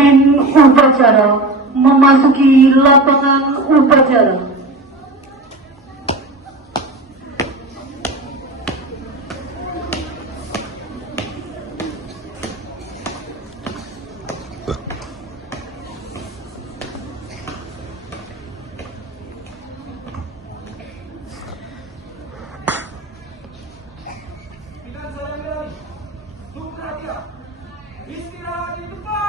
Pemimpin upacara memasuki lapangan upacara. Istirahat di depan.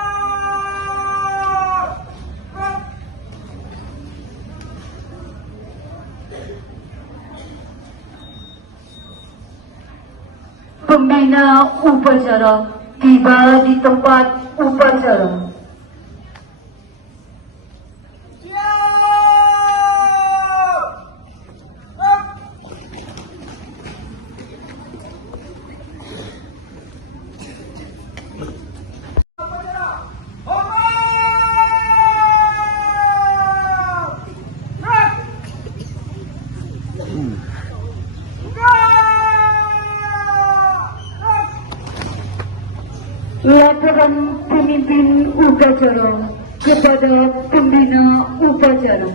Pembina upacara tiba di tempat upacara. Laporan pemimpin upacara kepada pembina upacara.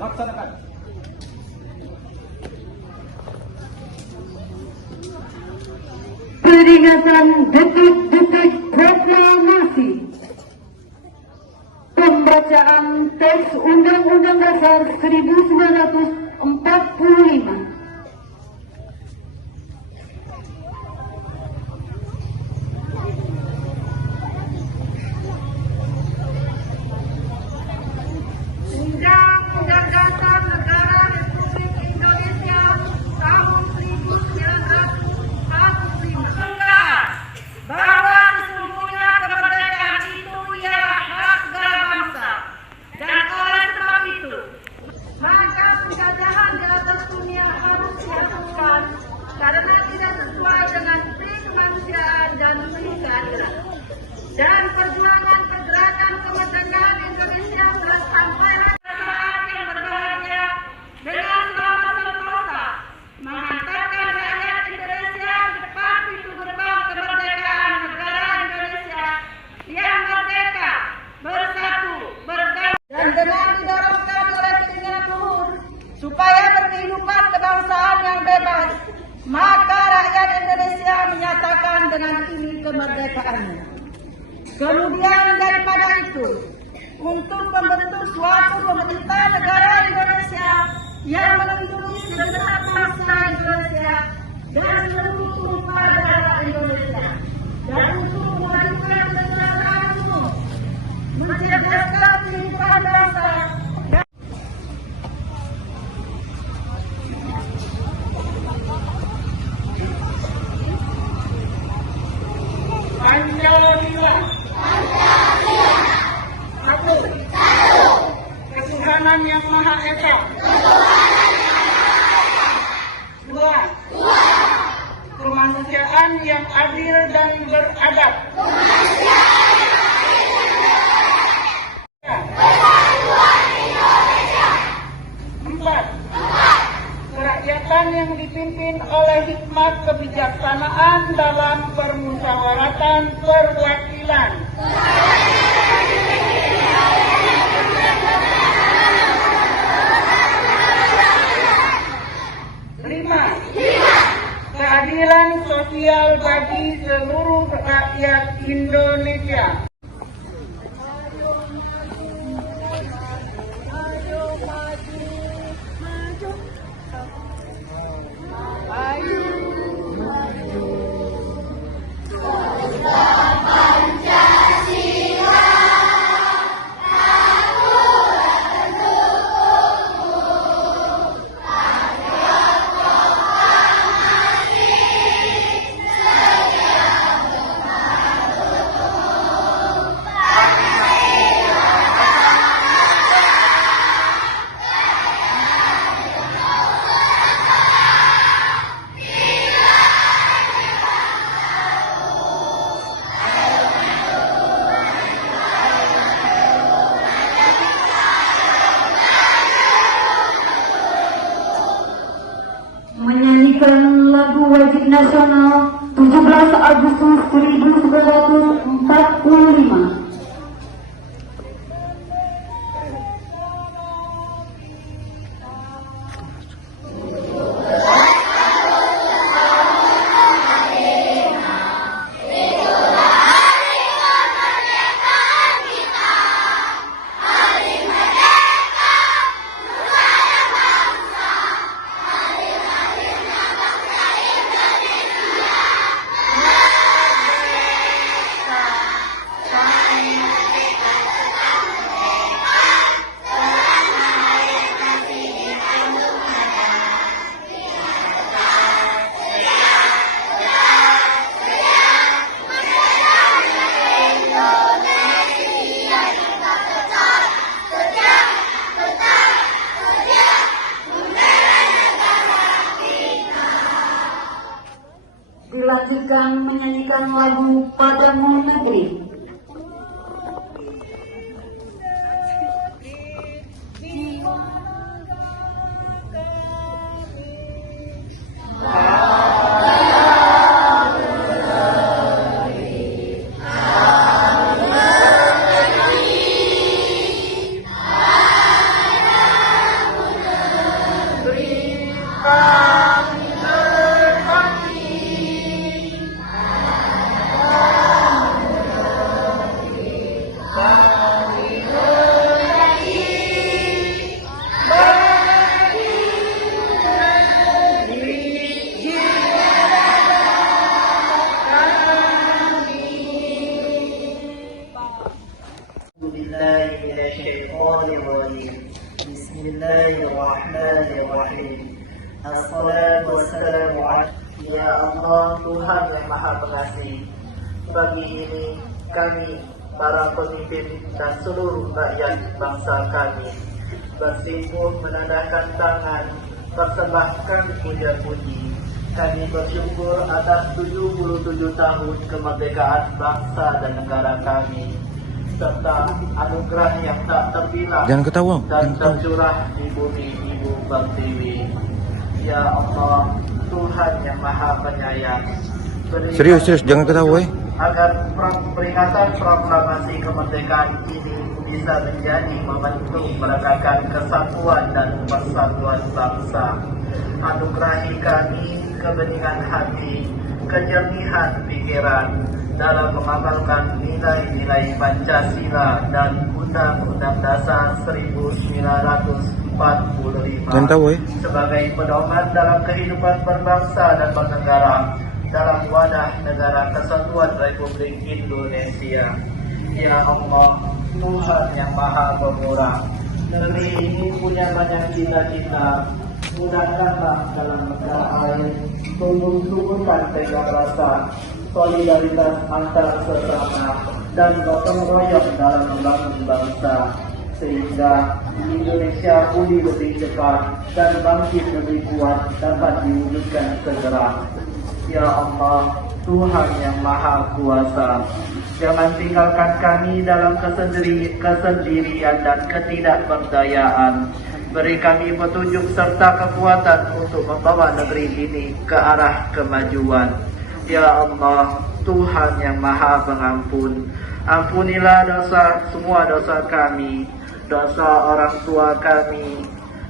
Laksanakan. Peringatan detik-detik proklamasi. Pembacaan teks Undang-Undang Dasar 1945. Undang-Undang Dasar Negara Republik Indonesia tahun 1945 bahwa sesungguhnya kemerdekaan itu ialah hak segala bangsa, dan oleh sebab itu maka penjajahan di atas dunia harus dihapuskan karena tidak sesuai dengan prinsip kemanusiaan dan prinsip keadilan. Dan perjuangan pergerakan kemerdekaan Indonesia telah sampailah saat yang berbahagia dengan selamat sentosa menghantarkan rakyat Indonesia di depan pintu gerbang kemerdekaan negara Indonesia yang merdeka, bersatu, berdaulat, dan dengan didorongkan oleh keinginan luhur supaya berkehidupan kebangsaan yang bebas, maka rakyat Indonesia menyatakan dengan ini kemerdekaannya. Kemudian daripada itu, untuk membentuk suatu pemerintah negara Indonesia yang melindungi segenap bangsa Indonesia dan seluruh tumpah darah Indonesia, dan untuk memajukan kesejahteraan umum, mencerdaskan kehidupan bangsa, dan Pancasila. Satu. Ketuhanan yang Maha Esa. Dua. Kemanusiaan yang adil dan beradab. Empat. Kerakyatan yang dipimpin oleh hikmat kebijaksanaan dalam permusyawaratan perwakilan. Lima. Keadilan sosial bagi seluruh rakyat Indonesia. lagu Padamu Negeri. Bismillahirrahmanirrahim. Assalatu wassalamu ala ya Allah, Tuhan yang Maha Pengasih. Pagi ini kami, para pemimpin dan seluruh rakyat bangsa kami, bersikukuh menandahkan tangan, persembahkan puja-puji. Kami bersyukur atas 77 tahun kemerdekaan bangsa dan negara kami, serta anugerah yang tak terbilang dan tercurah di bumi Ibu Pertiwi. Ya Allah, Tuhan yang Maha Penyayang, Serius, jangan ketawa. Agar peringatan proklamasi kemerdekaan ini bisa menjadi momentum meregakkan kesatuan dan persatuan bangsa. Anugerahi kami kebeningan hati, kejernihan pikiran dalam mengamalkan nilai-nilai Pancasila dan Undang-Undang Dasar 1945 sebagai pedoman dalam kehidupan berbangsa dan bernegara dalam wadah negara kesatuan Republik Indonesia. Ya Allah, Tuhan yang Maha Pemurah, negeri ini punya banyak cita-cita. Mudahkanlah dalam negara air tumbuh-tumbuhkan tegar rasa, solidaritas antar sesama, dan gotong royong dalam membangun bangsa, sehingga Indonesia pulih lebih cepat dan bangkit lebih kuat dapat diwujudkan segera. Ya Allah, Tuhan yang Maha Kuasa, jangan tinggalkan kami dalam kesendirian dan ketidakberdayaan. Beri kami petunjuk serta kekuatan untuk membawa negeri ini ke arah kemajuan. Ya Allah, Tuhan yang Maha Pengampun, ampunilah semua dosa kami, dosa orang tua kami,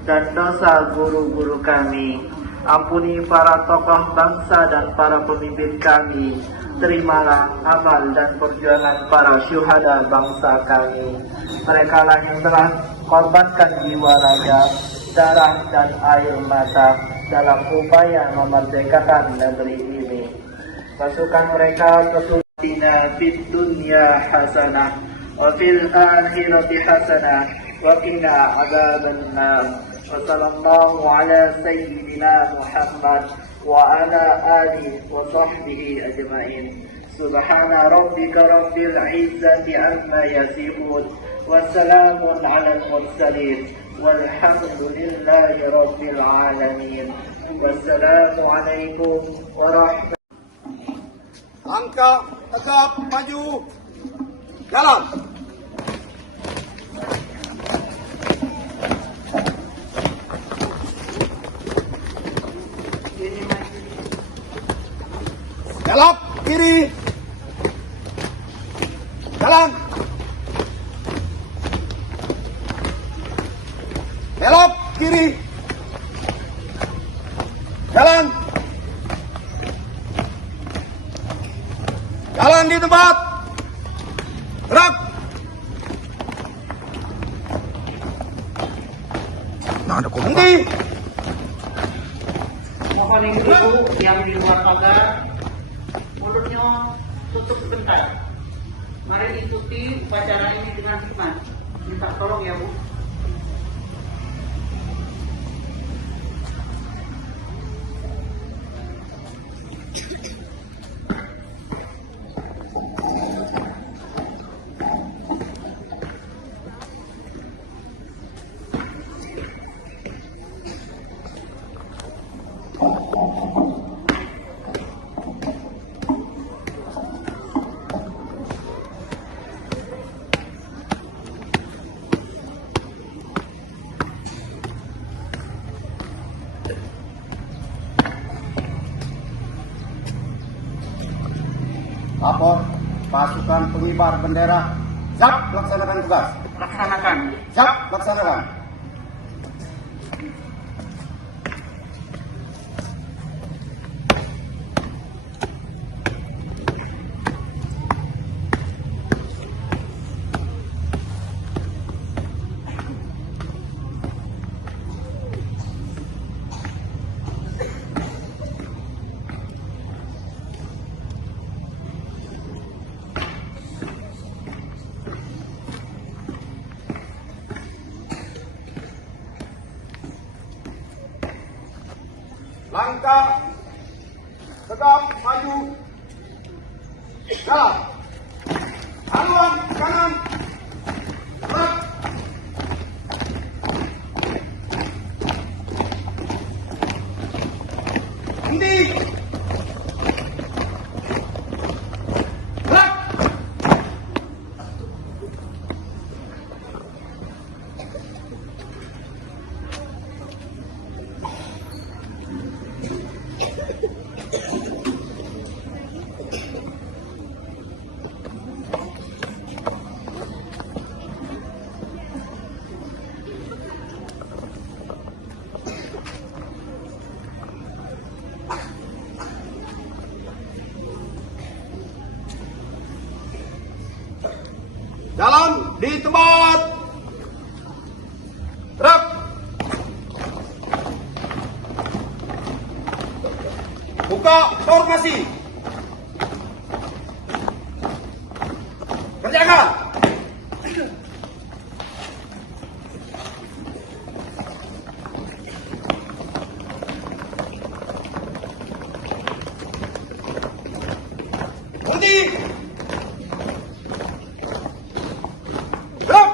dan dosa guru-guru kami. Ampuni para tokoh bangsa dan para pemimpin kami. Terimalah amal dan perjuangan para syuhada bangsa kami. Mereka lah yang telah korbankan jiwa raga, darah dan air mata dalam upaya memerdekakan negeri ini. Masukkan mereka ke surga fid dunya hasanah wa fil akhirati hasanah wa qina adzabannar. Wa sallallahu ala sayyidina Muhammad wa ala alihi wa sahbihi ajma'in. Subhana rabbika rabbil izzati amma yasifun. وسلام على المرسلين والحمد لله رب العالمين. والسلام عليكم ورحمة الله. Langkah tegap maju, jalan. Belok kiri, jalan. Belok kiri, jalan. Jalan di tempat, gerak. Berhenti. Mohon ibu yang di luar pagar, mulutnya tutup sebentar. Mari ikuti upacara ini dengan hikmat. Minta tolong ya Bu. pasukan pengibar bendera. Siap laksanakan tugas. Laksanakan. Siap laksanakan. Langkah tegap maju. Jalan. Haluan kanan. Gerak. Henti. Gerak. Jalan di tempat. Gerak. Buka formasi. Kerjakan. Berhenti. Gerak.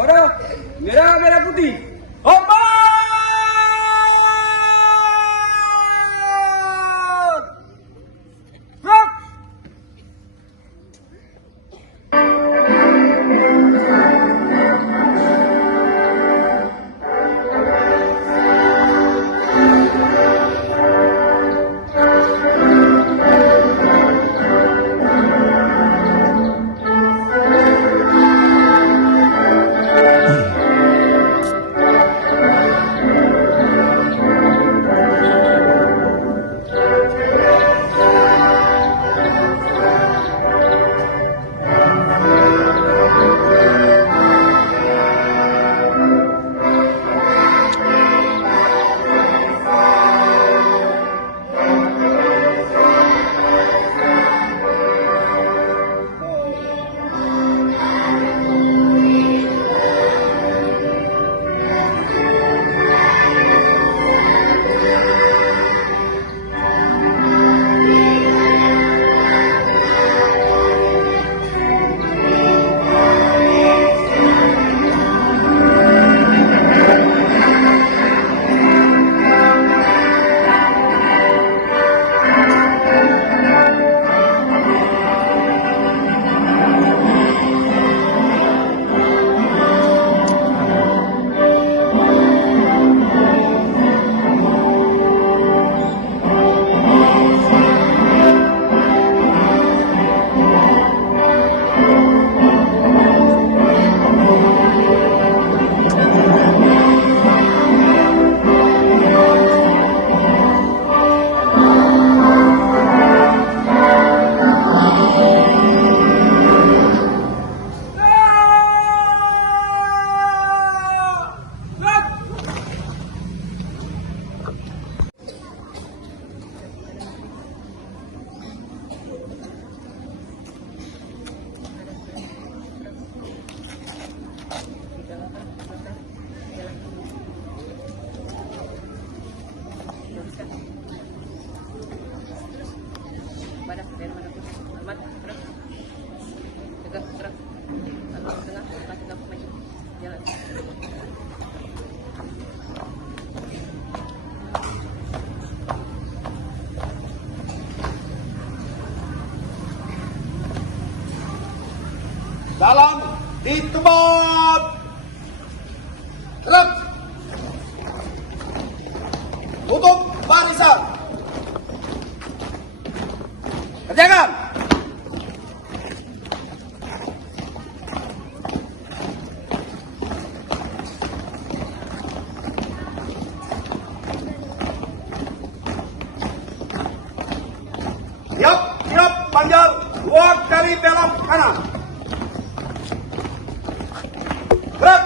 Pada merah putih. Obat! Gerak! Dalam ditebak. Gerak. Tutup barisan. Kerjakan. Siap, panjang. 2 kali belok kanan. Gerak.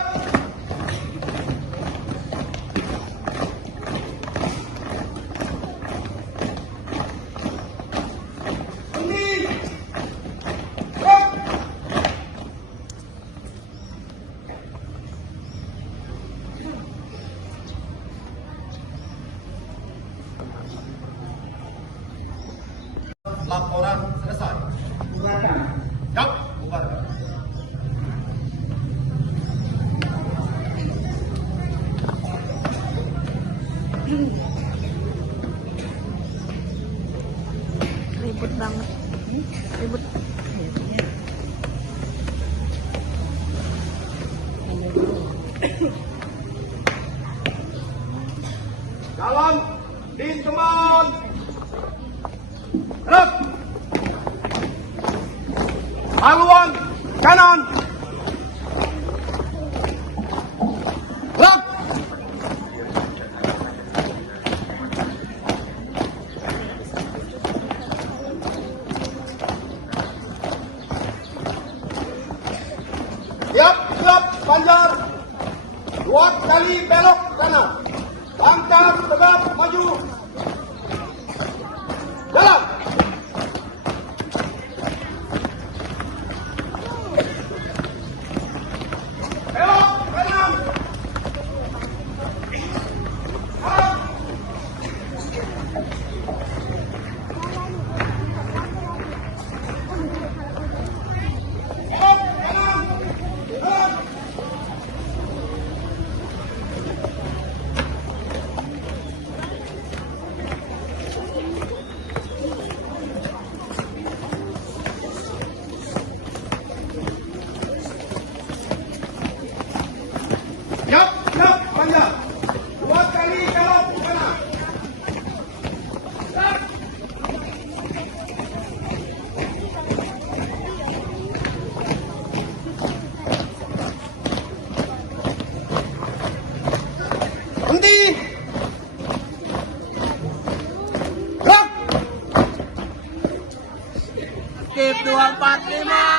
Berhenti. Gerak. Laporan selesai. Bubarkan. Siap, bubarkan. Ribut banget. Ribut. Jalan di teman. Gerak. Haluan kanan. Gerak. Siap, panjang. 2 kali belok kanan. Langkah tegap maju. Jalan. Belok kanan. Gerak. Belok kanan. Gerak. Siap, panjang. 2 kali belok kanan. Gerak. Berhenti. Gerak. Skip 245.